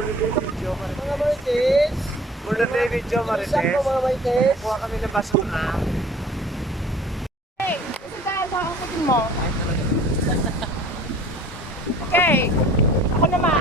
Mga Marites. Mula na yung video, Marites. Saan po mga Marites? Kuha kami ng basura. Hey, isa tayo sa akutin mo. Okay. Ako naman.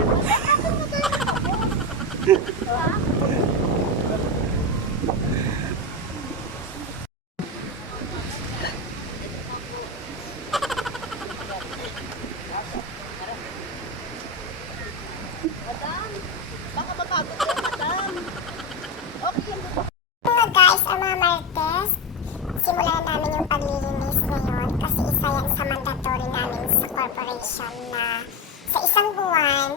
Hello guys, ang mga Marites, simulan na namin yung paglilinis ngayon kasi isa yan sa mandatory namin sa corporation na sa isang buwan,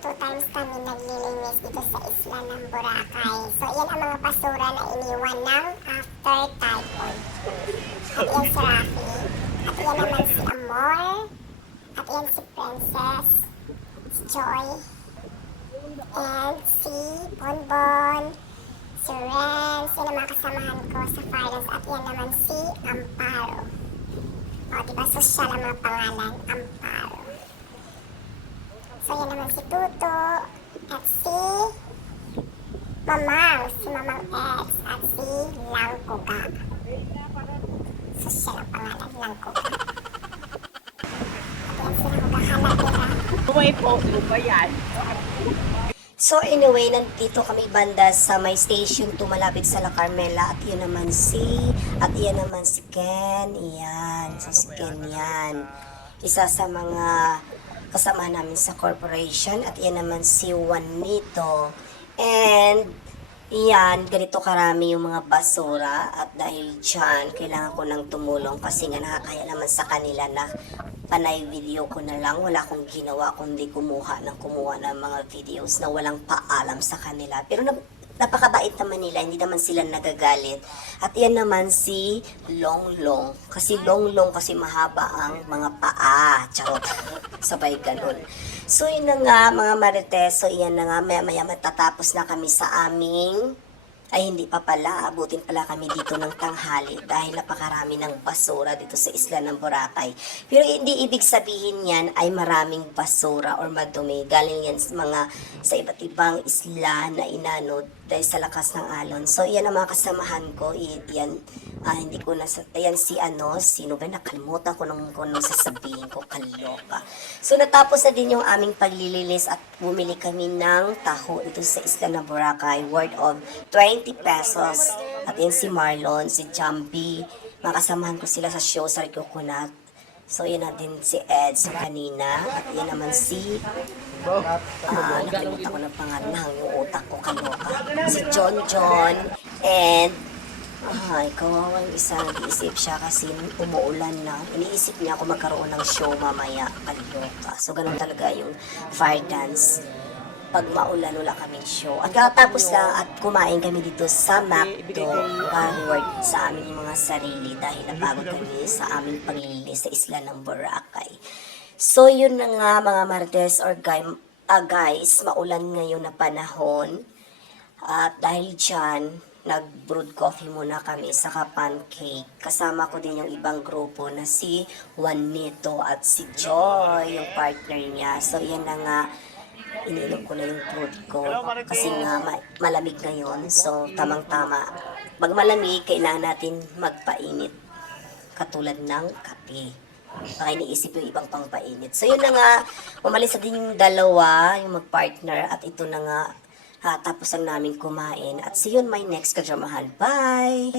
2 times kami naglilinis dito sa isla ng Boracay. So yan ang mga basura na iniwan ng after typhoon. At yan si Rafi, at yan naman si Amor, at yan si Princess, si Joy, and si Bonbon, si Renz, yan ang mga kasamahan ko sa finance, at yan naman si Amparo. O, diba social ang mga pangalan, Amparo. So, yan naman si Tuto, at si Mamang, si Mamang X, at si Langkuga. Social ang pangalan, Langkuga. At yan sila maghahanap nila. Buhay po, lupa yan. So anyway, nandito kami banda sa may station to malapit sa La Carmela at yun naman si Ken. Iyan, so si Ken yan. Isa sa mga kasama namin sa corporation at yan naman si Juanito. And yan, ganito karami yung mga basura at dahil dyan, kailangan ko nang tumulong kasi nga nakakaya naman sa kanila na panay video ko na lang, wala akong ginawa kundi kumuha ng mga videos na walang paalam sa kanila. Pero napakabait naman nila, hindi naman sila nagagalit. At yan naman si Longlong. Kasi Longlong kasi mahaba ang mga paa. Charot. Sabay ganun. So yun na nga mga Marites, so yan na nga, maya matatapos na kami sa aming ay hindi pa pala, abutin pala kami dito ng tanghali dahil napakarami ng basura dito sa isla ng Boracay. Pero hindi ibig sabihin yan ay maraming basura or madumi. Galing yan sa iba't ibang isla na inanod dahil sa lakas ng alon. So yan ang mga kasamahan ko, yan, hindi ko na, yan sino ba, nakalimutan ko nung sasabihin ko, kaloka. So natapos na din yung aming paglililis at bumili kami ng taho dito sa isla ng Boracay, worth of 20 pesos. At yan si Marlon, si Jumpy, makasamahan ko sila sa show sa Coconut. So yun na din si Ed, si kanina. At yan naman si nakalimutan ko ng pangalan, yung utak ko, kaloka. Si John and ay, kawawang isa, nag-iisip siya kasi umuulan na. Iniisip niya ako magkaroon ng show mamaya, kaloka. So ganun talaga yung fire dance. Pag maulan, wala kaming show. At kakatapos lang at kumain kami dito sa McDo reward sa aming mga sarili dahil napagod kami sa aming paglilinis sa isla ng Boracay. So yun na nga mga Marites or guys, maulan ngayon na panahon. At dahil dyan, nag-brewed coffee muna kami saka pancake. Kasama ko din yung ibang grupo na si Juanito at si Joy, yung partner niya. So yan na nga, iniinom ko na yung fruit ko kasi nga malamig ngayon, so tamang-tama. Pag malamig, kailangan natin magpainit katulad ng kape. Baka iniisip yung ibang pangpainit. So yun na nga, umalis na din yung dalawa, yung magpartner, at ito na nga, tapos ang namin kumain. At see you on my next kadramahan. Bye!